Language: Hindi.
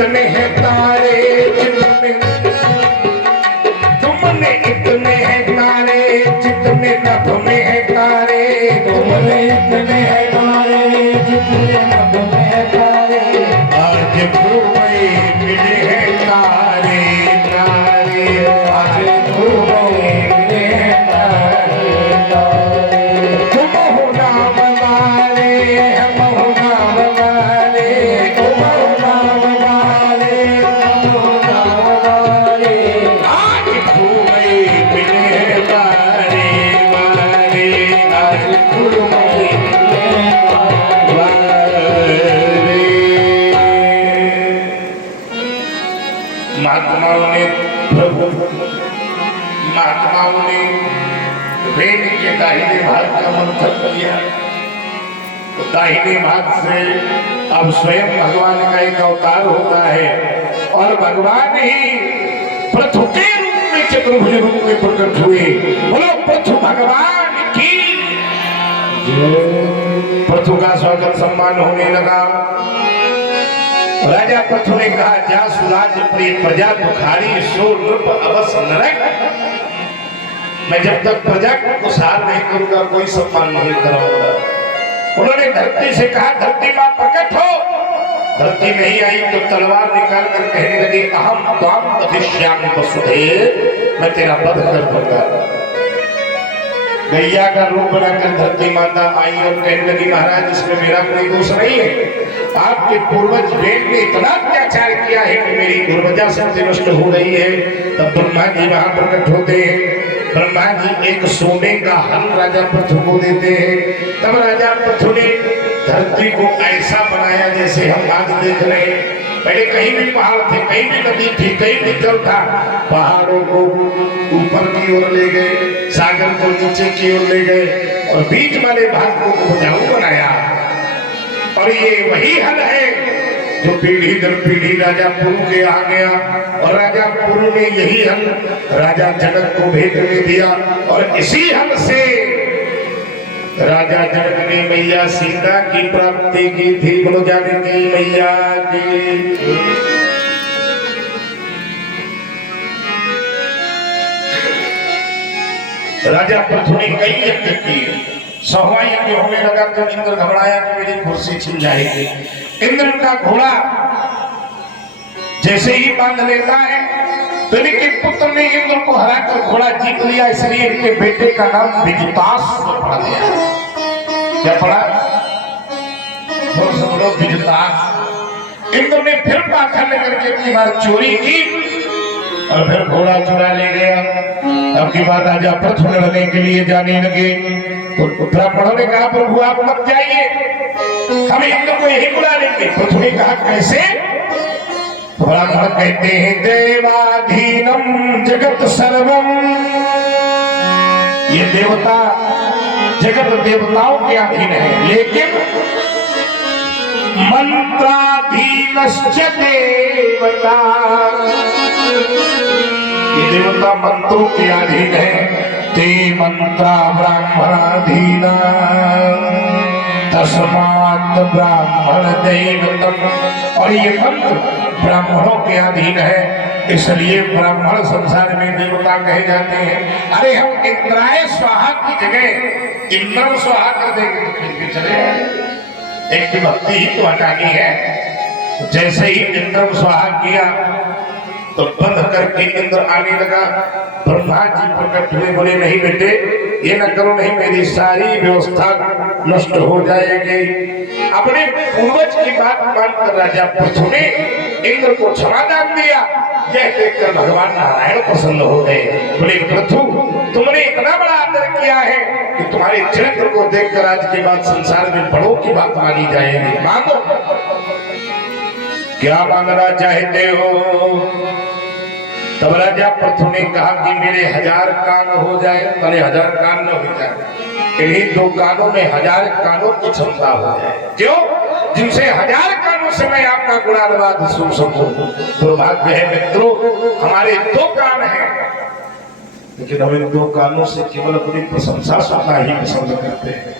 इतने हैं तारे जितने तुमने इतने हैं तारे जितने नभ में है तारे तुमने इतने हैं तारे जितने नभ में है तारे आज तुम्हें मिले हैं तारे तारे आज तुम्हें मिले हैं तारे तारे तुम हो नाम वाले हम हो नाम वाले तुम हो नाम वाले हम हो नाम वाले आज तुम्हें मिले हैं तारे वाले आज तुम्हें मिले हैं तारे महात्माओं ने प्रभु महात्माओं ने वेद के दाहिने भाग का मंथन किया तो दाहिने भाग से अब स्वयं भगवान का एक अवतार होता है और भगवान ही पृथु के रूप में चतुर्भुज रूप में प्रकट हुए। बोलो पृथु भगवान की। पृथु का स्वागत सम्मान होने लगा। राजा पृथु ने कहा जा सुराज प्रिय प्रजा दुखारी सो नृप अवश्य नरक। मैं जब तक प्रजा को कुशाल नहीं करूंगा कोई सम्मान नहीं कराऊंगा। उन्होंने धरती से कहा धरती मां प्रकट हो। धरती नहीं आई तो तलवार निकाल कर कहने लगी अहम त्वाम वधिष्यामि वसुदेव, मैं तेरा वध कर दूंगा। गैया का रूप बनाकर धरती माता आई और कहने लगी महाराज इसमें मेरा कोई दोष नहीं है। आपके पूर्वज वेद ने इतना अत्याचार किया है कि मेरी पूर्वजा शक्ति नष्ट हो रही है। तब ब्रह्मा जी वहां प्रकट होते हैं। ब्रह्मा जी एक सोने का हल राजा पृथु को देते हैं। तब राजा पृथु ने धरती को ऐसा बनाया जैसे हम आज देख रहे हैं। पहले कहीं भी पहाड़ थे, कहीं भी नदी थी, कहीं भी जल था। पहाड़ों को ऊपर की ओर ले गए, सागर को नीचे की ओर ले गए और बीच वाले भाग को उपजाऊ बनाया। और ये वही हल है जो पीढ़ी दर पीढ़ी राजा पुरु के आ गया और राजा पुरु ने यही हल राजा जनक को भेंट में दिया और इसी हल से राजा जनक ने मैया सीता की प्राप्ति की थी। बोलो जानकी मैया की। राजा पृथु ने कई यज्ञ किए। 100वां यज्ञ होने लगा तो इंद्र घबराया कि मेरी कुर्सी छिन जाएगी। इंद्र का घोड़ा जैसे ही बांध लेता है तो इनके पुत्र ने इंद्र को हराकर घोड़ा जीत लिया, इसलिए इनके बेटे का नाम विजुतास पड़ गया। क्या पड़ा? विजुतास। इंद्र ने फिर पाखंड करके अपनी बार चोरी की और फिर घोड़ा चुरा ले गया। अब की बात राजा पृथु लड़ने के लिए जाने लगे तो ब्राह्मणों ने कहा प्रभु आप मत जाइए, हम इंद्र को यही बुला लेंगे। पृथु ने कहा कैसे? ब्राह्मण कहते हैं देवाधीनम जगत सर्वम, ये देवता जगत देवताओं के अधीन है, लेकिन मंत्राधीनश्च देवता, ये देवता मंत्रों के अधीन है। ते मंत्रा ब्राह्मणाधीना तस्मात् ब्राह्मण दैवतम, और ये मंत्र ब्राह्मणों के अधीन है, इसलिए ब्राह्मण संसार में देवता कहे जाते हैं। अरे हम इंद्राय स्वाहा की जगह इंद्र स्वाहा कर देंगे तो फिर भी चलेगा। एक भक्ति ही तो हटानी है। जैसे ही इंद्र स्वाहा किया तो बंद करके इंद्र आने लगा। ब्रह्मा जी प्रकट हुए, बोले नहीं बेटे ये न करो, नहीं मेरी सारी व्यवस्था नष्ट हो जाएगी। अपने पूर्वज की बात मानकर राजा पृथु ने इंद्र को क्षमादान दिया। यह देखकर भगवान नारायण प्रसन्न हो गए। बोले पृथु तुमने इतना बड़ा आदर किया है कि तुम्हारे चरित्र को देखकर आज के बाद संसार में बड़ों की बात मानी जाएगी। मांगो, क्या मांगना चाहते हो? तब राजा पृथु ने कहा कि मेरे 1000 कान हो जाए, मैंने 1000 कान न हो जाए, इन्हीं 2 कानों में 1000 कानों की क्षमता हो जाए। क्यों? जिनसे 1000 कानों से मैं आपका गुणानुवाद सुन सकूं। दुर्भाग्य है मित्रों, हमारे 2 कान हैं, लेकिन हम इन 2 कानों से केवल अपनी प्रशंसा सुनना ही पसंद करते हैं।